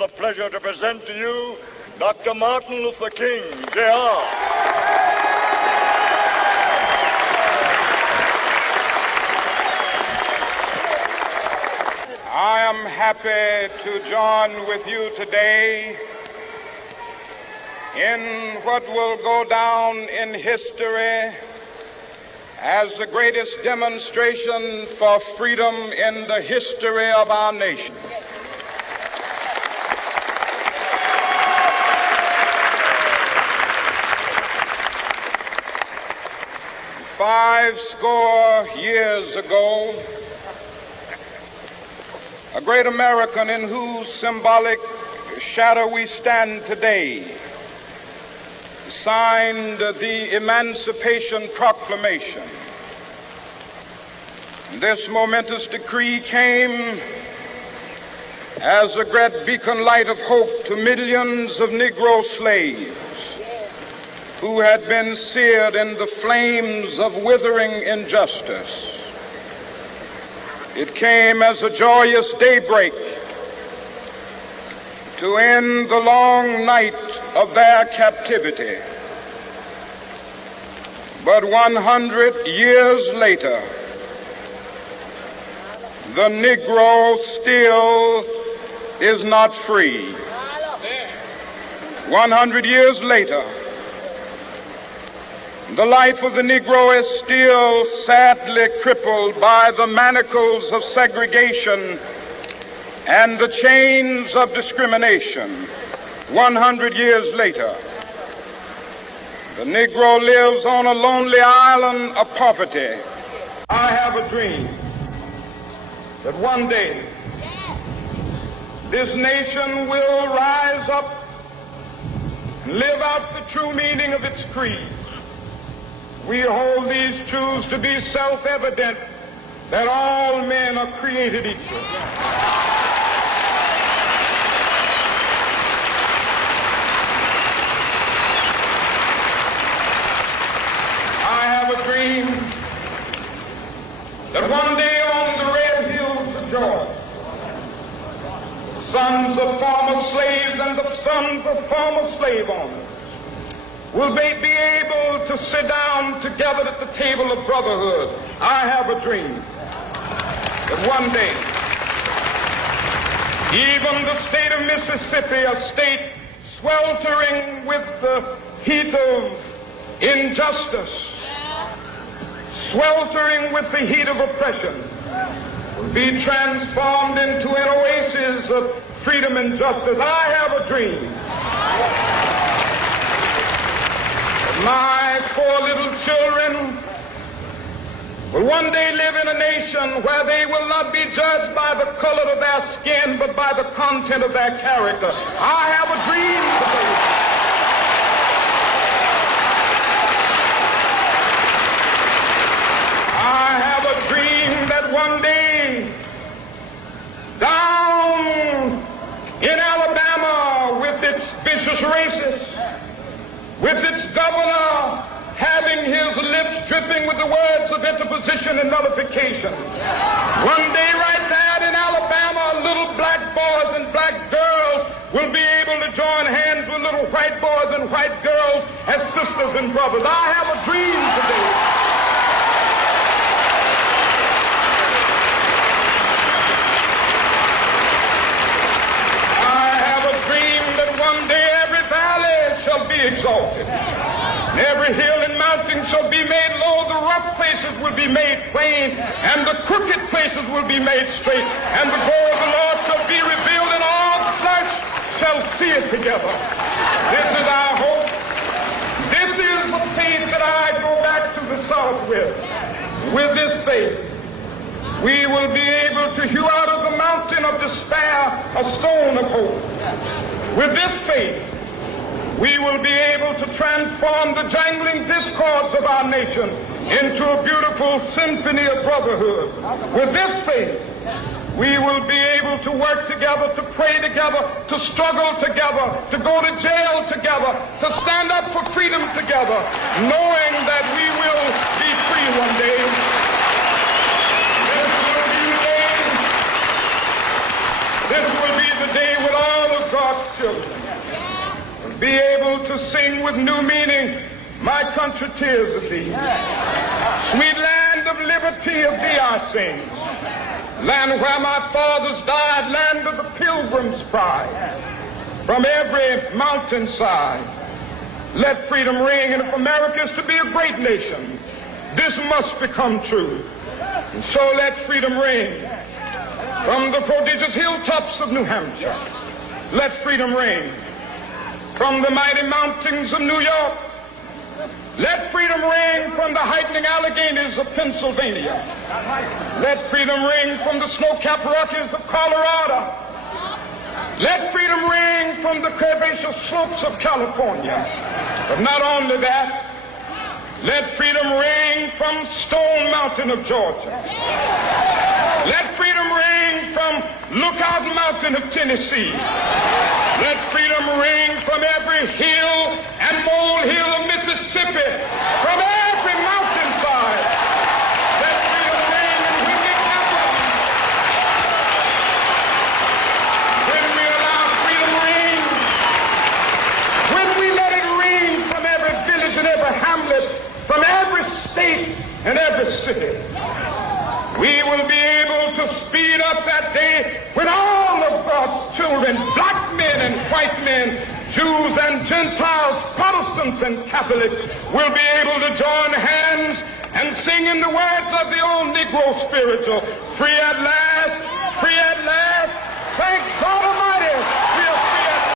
the pleasure to present to you Dr. Martin Luther King, Jr. I am happy to join with you today in what will go down in history as the greatest demonstration for freedom in the history of our nation. Five score years ago, a great American in whose symbolic shadow we stand today signed the Emancipation Proclamation. This momentous decree came as a great beacon light of hope to millions of Negro slaves who had been seared in the flames of withering injustice. It came as a joyous daybreak to end the long night of their captivity. But 100 years later, the Negro still is not free. 100 years later, the life of the Negro is still sadly crippled by the manacles of segregation and the chains of discrimination. 100 years later, the Negro lives on a lonely island of poverty. I have a dream that one day this nation will rise up and live out the true meaning of its creed. We hold these truths to be self-evident, that all men are created equal. I have a dream that one day on the red hills of Georgia, the sons of former slaves and the sons of former slave owners will they be able to sit down together at the table of brotherhood. I have a dream that one day, even the state of Mississippi, a state sweltering with the heat of injustice, sweltering with the heat of oppression, will be transformed into an oasis of freedom and justice. I have a dream. My four little children will one day live in a nation where they will not be judged by the color of their skin, but by the content of their character. I have a dream today. I have a dream that one day, down in Alabama, with its vicious racists, with its governor having his lips dripping with the words of interposition and nullification. One day right there in Alabama, little black boys and black girls will be able to join hands with little white boys and white girls as sisters and brothers. I have a dream today. I have a dream that one day every valley shall be exalted. Every hill and mountain shall be made low. The rough places will be made plain, and the crooked places will be made straight. And the glory of the Lord shall be revealed, and all flesh shall see it together. This is our hope. This is the faith that I go back to the South with. With this faith, we will be able to hew out of the mountain of despair a stone of hope. With this faith, we will be able to transform the jangling discords of our nation into a beautiful symphony of brotherhood. With this faith, we will be able to work together, to pray together, to struggle together, to go to jail together, to stand up for freedom together, knowing that we will be free one day. This will be the day when all of God to sing with new meaning, my country, tears of thee. Sweet land of liberty, of thee I sing. Land where my fathers died, land of the pilgrim's pride. From every mountainside, let freedom ring. And if America is to be a great nation, this must become true. And so let freedom ring. From the prodigious hilltops of New Hampshire, let freedom ring. From the mighty mountains of New York, let freedom ring. From the heightening Alleghenies of Pennsylvania, let freedom ring. From the snow-capped Rockies of Colorado, let freedom ring. From the curvaceous slopes of California. But not only that, let freedom ring from Stone Mountain of Georgia. Let freedom ring from Lookout Mountain of Tennessee. Let freedom ring from every hill and molehill of Mississippi, from every mountainside. Let freedom ring, and when it happens, when we allow freedom ring, when we let it ring from every village and every hamlet, from every state and every city, we will be able to speed up that day when all of God's children, black men and white men, Jews and Gentiles, Protestants and Catholics, will be able to join hands and sing in the words of the old Negro spiritual, free at last, thank God